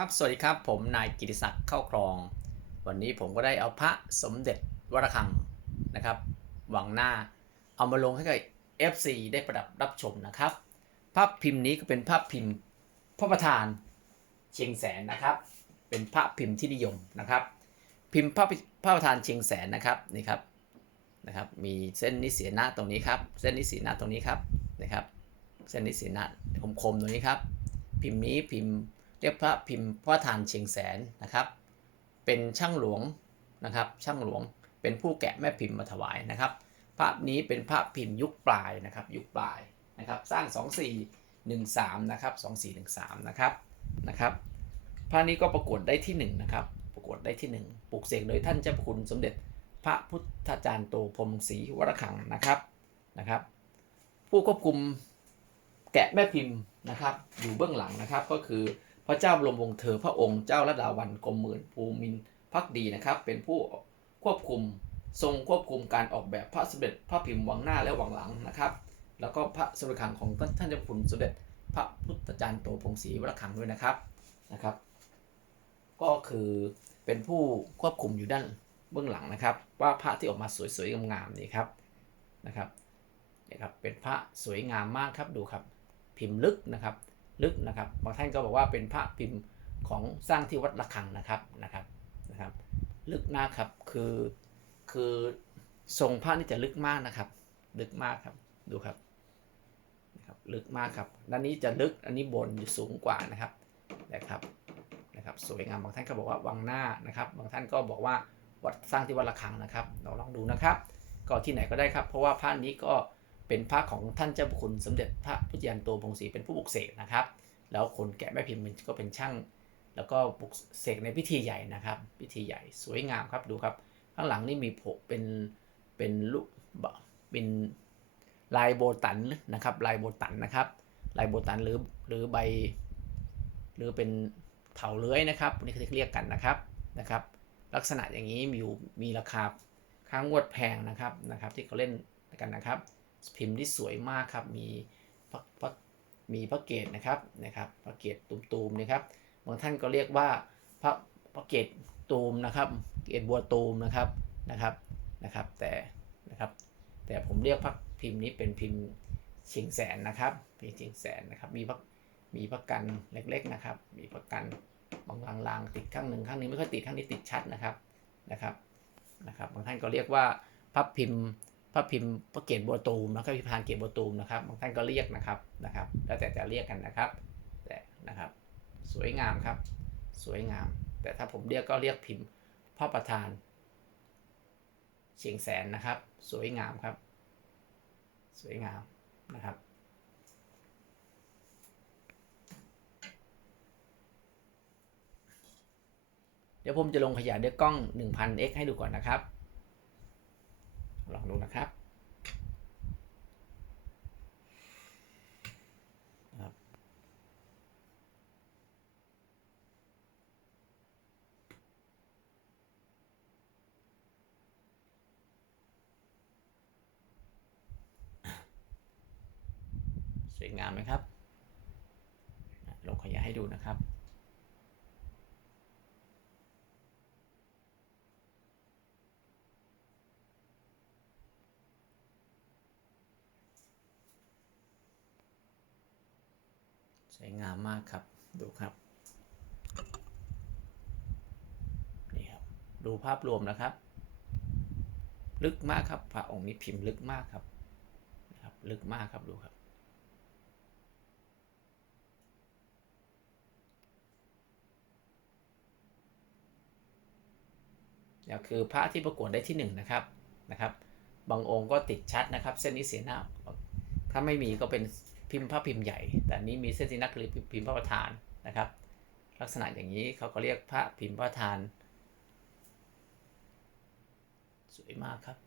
ครับ สวัสดีครับ ผมนายกิติศักดิ์เข้าครอง วันนี้ผมก็ได้เอาพระสมเด็จวรคังนะครับวางหน้า เอามาลงให้กับ FC ได้ประดับรับชมนะครับ ภาพพิมพ์นี้ก็เป็นภาพพิมพ์พระประธานเชียงแสนนะครับ เป็นภาพพิมพ์ที่นิยมนะครับ พิมพ์พระพระประธานเชียงแสนนะครับนี่ครับนะครับ มีเส้นนิสีหน้าตรงนี้ครับ เส้นนิสีหน้าตรงนี้ครับนะครับ เส้นนิสีหน้าคมๆตรงนี้ครับ พิมพ์นี้พิมพ์ เรียกพระพิมพ์พระทานเชียงแสนนะครับ เป็นช่างหลวงนะครับ ช่างหลวงเป็นผู้แกะแม่พิมพ์มาถวายนะครับ ภาพนี้เป็นภาพพิมพ์ยุคปลายนะครับ ยุคปลายนะครับ สร้าง 2413นะครับ2413นะครับนะครับภาพนี้ก็ประกวดได้ที่1นะครับ ประกวดได้ที่ 1 ปลุกเสกโดยท่านเจ้าพระคุณสมเด็จพระพุทธาจารย์โตพรมศรีวรคังนะครับนะครับ ผู้ควบคุมแกะแม่พิมพ์นะครับ อยู่เบื้องหลังนะครับก็คือ พระเจ้าบรมวงศ์เธอพระองค์เจ้าระดาวันกรมหมื่นภูมินพักดีนะครับ เป็นผู้ควบคุมทรงควบคุมการออกแบบพระสมเด็จพระพิมพ์วังหน้าและวังหลังนะครับ แล้วก็พระสมเด็จขังของท่านเจ้าคุณสมเด็จพระพุทธจารย์โตพงศรีวรคังด้วยนะครับนะครับ ก็คือเป็นผู้ควบคุมอยู่ด้านเบื้องหลังนะครับ ว่าพระที่ออกมาสวยๆงามๆนี่ครับนะครับนี่ครับเป็นพระสวยงามมากครับดูครับ พิมพ์ลึกนะครับ ลึกนะครับ บางท่านก็บอกว่าเป็นพระพิมพ์ของสร้างที่วัดระฆังนะครับนะครับนะครับ ลึกมากครับคือคือทรงพระนี่จะลึกมากนะครับ ลึกมากครับดูครับนะครับ ลึกมากครับด้านนี้จะลึกอันนี้บนอยู่สูงกว่านะครับนะครับนะครับสวยงามบางท่านก็บอกว่าวังหน้านะครับ บางท่านก็บอกว่าวัดสร้างที่วัดระฆังนะครับ เราลองดูนะครับ ก็ที่ไหนก็ได้ครับ เพราะว่าพระนี้ก็ เป็นพระของท่านเจ้าพระคุณสมเด็จพระพุทธยานโตพงศรีเป็นผู้บุกเสกนะครับ แล้วคนแกะแม่พิมพ์ก็เป็นช่าง แล้วก็บุกเสกในพิธีใหญ่นะครับ พิธีใหญ่สวยงามครับดูครับ ข้างหลังนี่มีโผเป็นเป็นลูกเป็นลายโบตันนะครับลายโบตันนะครับลายโบตันหรือหรือใบ หรือเป็นเถาเลื้อยนะครับนี่คือเรียกกันนะครับนะครับ ลักษณะอย่างนี้มีอยู่มีราคาค้างวดแพงนะครับนะครับ ที่เขาเล่นกันนะครับ พิมพ์ที่สวยมากครับ มีพระพระมีพระเกศนะครับนะครับพระเกศตูมๆนะครับบางท่านก็เรียกว่าพระพระเกศตูมนะครับ เกศบัวตูมนะครับนะครับนะครับแต่นะครับ แต่ผมเรียกพระพิมพ์นี้เป็นพิมพ์ชียงแสนนะครับพิมพ์ชียงแสนนะครับ มีพระมีพระกันเล็กๆนะครับ มีพระกันบางลางๆติดข้างหนึ่งข้างนี้ไม่ค่อยติดข้างนี้ติดชัดนะครับนะครับนะครับ บางท่านก็เรียกว่าพระพิมพ์ พระพิมพ์พระเกศบัวตูมนะครับพิพานเกศบัวตูมนะครับบางท่านก็เรียกนะครับนะครับ แล้วแต่จะเรียกกันนะครับ แต่นะครับ สวยงามครับ สวยงาม แต่ถ้าผมเรียกก็เรียกพิมพ์พระประธานเชียงแสนนะครับ สวยงามครับ สวยงามนะครับเดี๋ยวผมจะลงขยายด้วยกล้อง 1000x ให้ดูก่อนนะครับ ลองดูนะครับสวยงามไหมครับลงขยายให้ดูนะครับ ส วยงามมากครับ ดูครับ นี่ครับ ดูภาพรวมนะครับ ลึกมากครับพระองค์นี้พิมพ์ลึกมากครับนะครับ ลึกมากครับดูครับเดี๋ยวคือพระที่ประกวดได้ที่หนึ่งนะครับนะครับ บางองค์ก็ติดชัดนะครับ เส้นนี้เสียหน้า ถ้าไม่มีก็เป็น พิมพ์พระพิมพ์ใหญ่ แต่นี้มีเส้นที่นักคือพิมพ์พระประธานนะครับ ลักษณะอย่างนี้เขาก็เรียกพระพิมพ์พระประธาน สวยมากครับ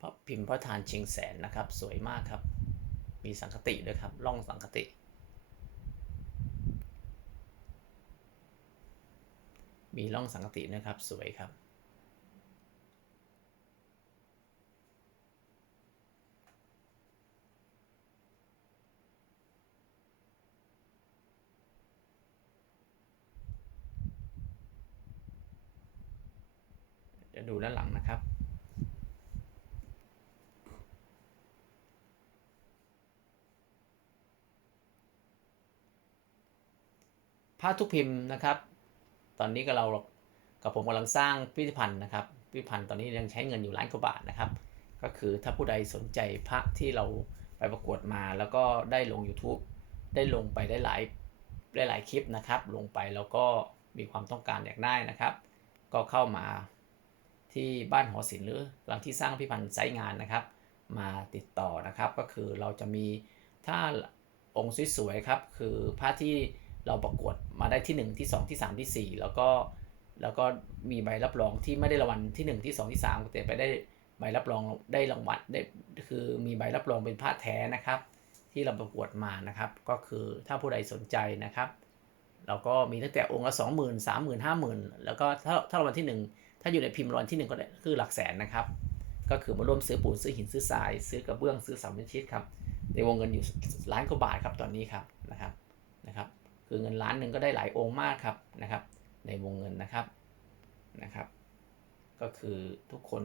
พระพิมพ์พระประธานชียงแสนนะครับ สวยมากครับ มีสังคติด้วยครับร่องสังคติมีร่องสังคตินะครับ สวยครับ เดี๋ยวดูด้านหลังนะครับผ้าทุกพิมพ์นะครับ ตอนนี้ก็เรากับผมกำลังสร้างพิพิธภัณฑ์นะครับ พิพิธภัณฑ์ตอนนี้ยังใช้เงินอยู่ล้านกว่าบาทนะครับ ก็คือถ้าผู้ใดสนใจพระที่เราไปประกวดมาแล้วก็ได้ลง YouTube ได้ลงไปได้หลายได้หลายคลิปนะครับ ลงไปแล้วก็มีความต้องการอยากได้นะครับ ก็เข้ามา ที่บ้านหอศิลป์หรือหลังที่สร้างพิพิธภัณฑ์ไซงานนะครับ มาติดต่อนะครับ ก็คือเราจะมีถ้าองค์สวยๆครับ คือพระที่เราประกวดมาได้ที่ 1 ที่ 2 ที่ 3 ที่ 4 แล้วก็แล้วก็มีใบรับรองที่ไม่ได้รางวัลที่ 1 ที่ 2 ที่3แต่ไปได้ใบรับรองได้รางวัลได้คือมีใบรับรองเป็นพระแท้นะครับ ที่เราประกวดมานะครับ ก็คือถ้าผู้ใดสนใจนะครับเราก็มีตั้งแต่องค์ละสองหมื่นสามหมื่นห้าหมื่นแล้วก็ถ้าถ้ารางวัลที่หนึ่ง ถ้าอยู่ในพิมพ์รางวัลที่หนึ่งก็ได้คือหลักแสนนะครับ ก็คือมาร่วมซื้อปูนซื้อหินซื้อทราย ซื้อกระเบื้องซื้อเสาเป็นชิดครับ ในวงเงินอยู่ล้านกว่าบาทครับตอนนี้ครับนะครับนะครับ คือเงินล้านหนึ่งก็ได้หลายองค์มากครับนะครับ ในวงเงินนะครับนะครับ ก็คือทุกคน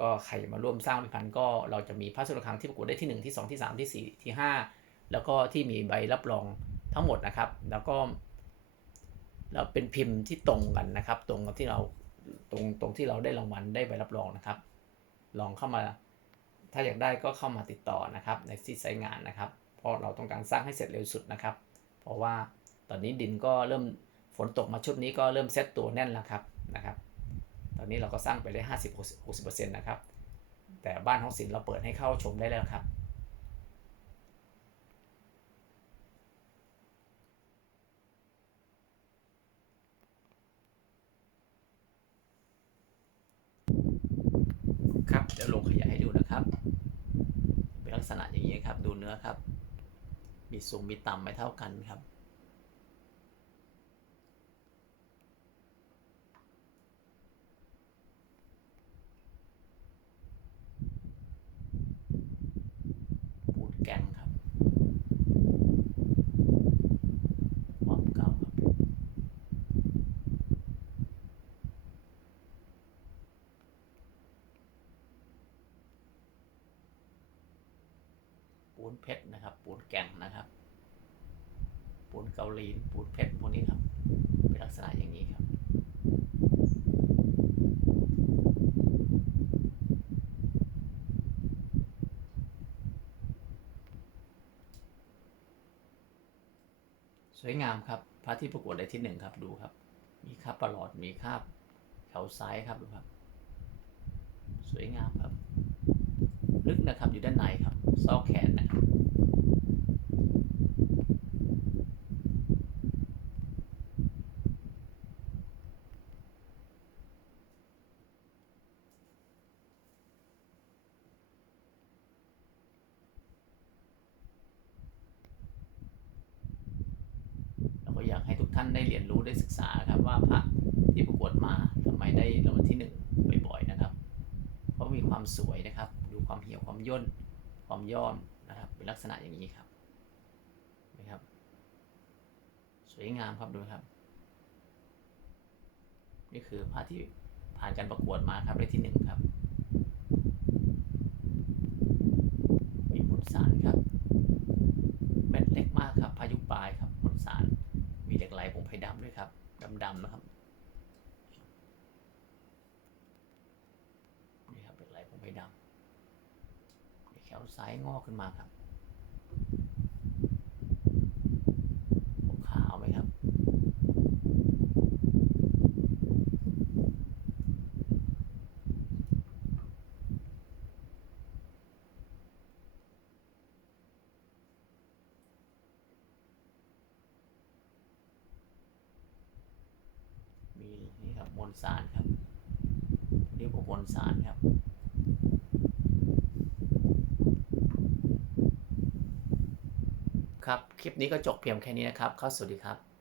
ก็ใครมาร่วมสร้างพิพิธภัณฑ์ก็เราจะมีพระสุรคังที่ประกวดได้ที่ 1 ที่ 2 ที่ 3 ที่ 4 ที่ 5 แล้วก็ที่มีใบรับรองทั้งหมดนะครับ แล้วก็ เราเป็นพิมพ์ที่ตรงกันนะครับ ตรงกับที่เราตรงตรงที่เราได้รางวัลได้ใบรับรองนะครับ ลองเข้ามาถ้าอยากได้ก็เข้ามาติดต่อนะครับ ในที่ไซต์งานนะครับ เพราะเราต้องการสร้างให้เสร็จเร็วสุดนะครับ เพราะว่าตอนนี้ดินก็เริ่มฝนตกมาชุดนี้ก็เริ่มเซตตัวแน่นแล้วครับนะครับ ตอนนี้เราก็สร้างไปได้50 60%นะครับ แต่บ้านห้องศิลป์เราเปิดให้เข้าชมได้แล้วครับ ครับเดี๋ยวลงขยายให้ดูนะครับ เป็นลักษณะอย่างนี้ครับ ดูเนื้อครับ มีสูงมีต่ำไม่เท่ากันครับ ปูดแกงครับ ความเก่าครับ ปู นเพชรนะครับ ปูนแก่งนะครับ ปูนเกาหลีปูนเพชรพวกนี้ครับ เป็นลักษณะอย่างนี้ครับสวยงามครับพระที่ประกวดได้ที่หนึ่งครับดูครับ มีคาบประหลอดมีคาบแถวซ้ายครับดูครับ สวยงามครับ ลึกนะครับอยู่ด้านในครับ ซอกแขนนะครับเราก็อยากให้ทุกท่านได้เรียนรู้ได้ศึกษาครับว่าพระที่ประกวดมาทำไมได้รางวัลที่หนึ่งบ่อยๆนะครับ เพราะมีความสวยนะครับ ดูความเหี่ยวความย่น ความย้อนนะครับ เป็นลักษณะอย่างนี้ครับนะครับ สวยงามครับดูครับ นี่คือพระที่ผ่านการประกวดมาครับได้ที่หนึ่งครับมีมุนสารครับเม็ดเล็กมากครับพายุปลายครับมุนสารมีเหล็กไหลผงไผ่ดำด้วยครับดำๆนะครับ นี่ครับเหล็กไหลผงไผ่ดำมีแขวซ้ายงอกขึ้นมาครับขาวไหมครับ มีนี่ครับมวลสารครับเรียกว่ามวลสารครับ ครับ คลิปนี้ก็จบเพียงแค่นี้นะครับเข้าสวัสดีครับ